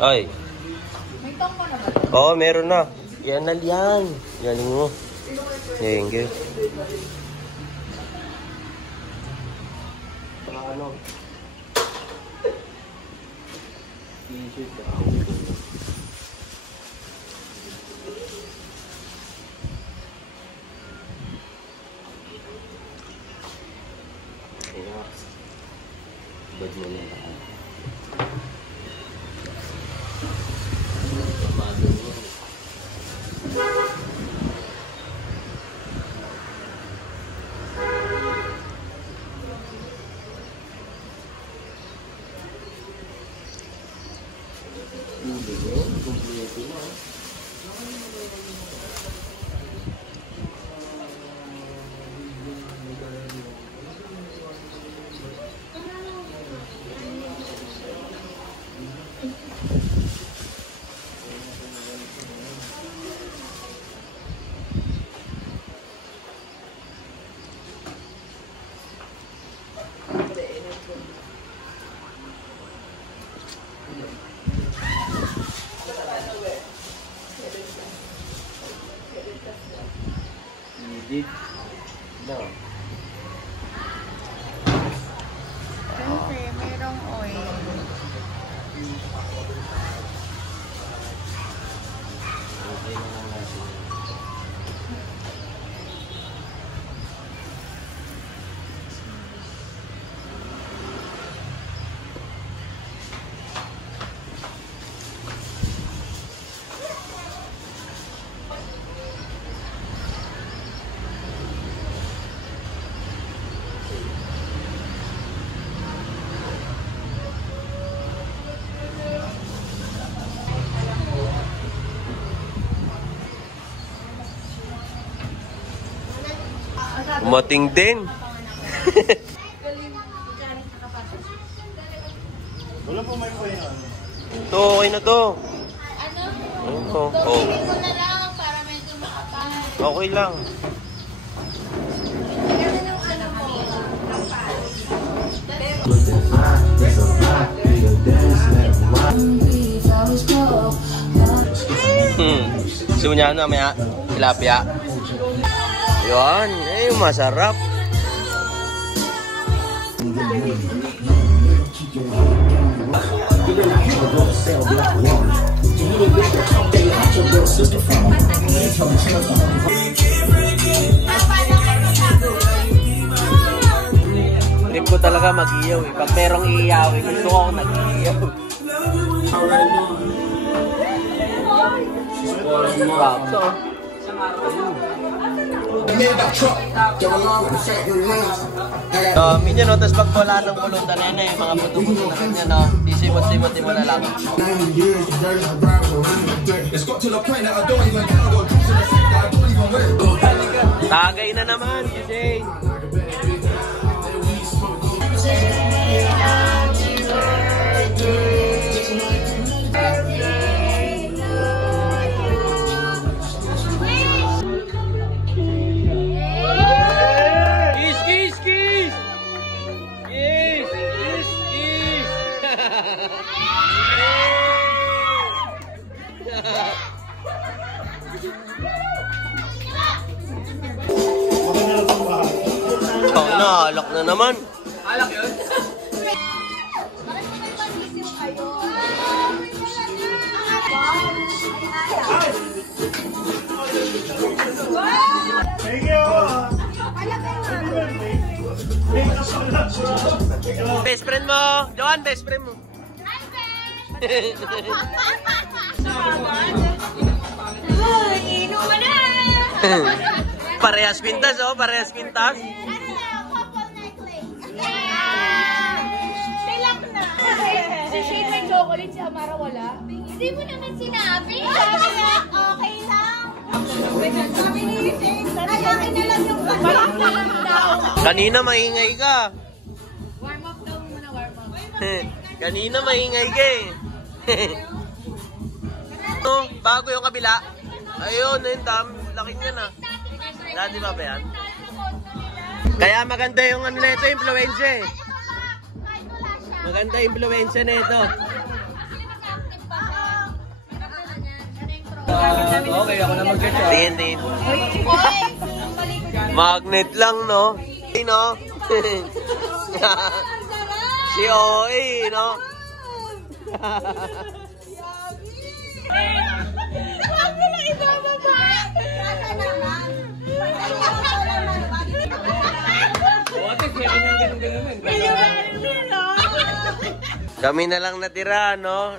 Ay. May tongko na ba? Oo, meron na. Yan na yan. Galing mo. Thank you. Ano? T-shirt ka. Kaya, bad mo na lang. Did no. Siyempre, merong oil. Okay na lang natin. Umating din. Wala po may coin ano. Ito, okay na to. Ano? Ito, oh. Gawin mo na lang para medyo makapal. Okay lang. Ganun yung ano mo. Gusto niya na may tilapia. Yun, eh masarap. Trip ko talaga mag-iyaw eh. Pag merong iiyawin, gusto ko akong nag-iiyaw. So, minyan no, tapos pag wala ng pulutan na yun, mga puto-puto na rin yan, no? Sisimot-simot mo na lang. Tagay na naman, DJ! Alak na naman. Alak yun? Thank you! Best friend mo! Joan, best friend mo! Parehas pintas, oh! Parehas pintas! Chocolate si Amara wala? Hindi mo naman sinabi. Sabi na, okay lang. Sabi ni Shane, akin na lang yung Kanina maingay ka. warm up daw muna, warm up. Kanina maingay ka eh. Bago yung kabila. Ayun, ayun, laki niya na. Dati ba ba yan? Kaya maganda yung ano nito, influensya eh. Maganda yung influensya nito. Okay, ako na mag-chat. Tingin, tingin. Magnet lang, no? No? Si OA, no? Huwag mo na ibababa! Kasa naman! Ate, kaya ka nang ganun-ganun. Kami na lang natira, no?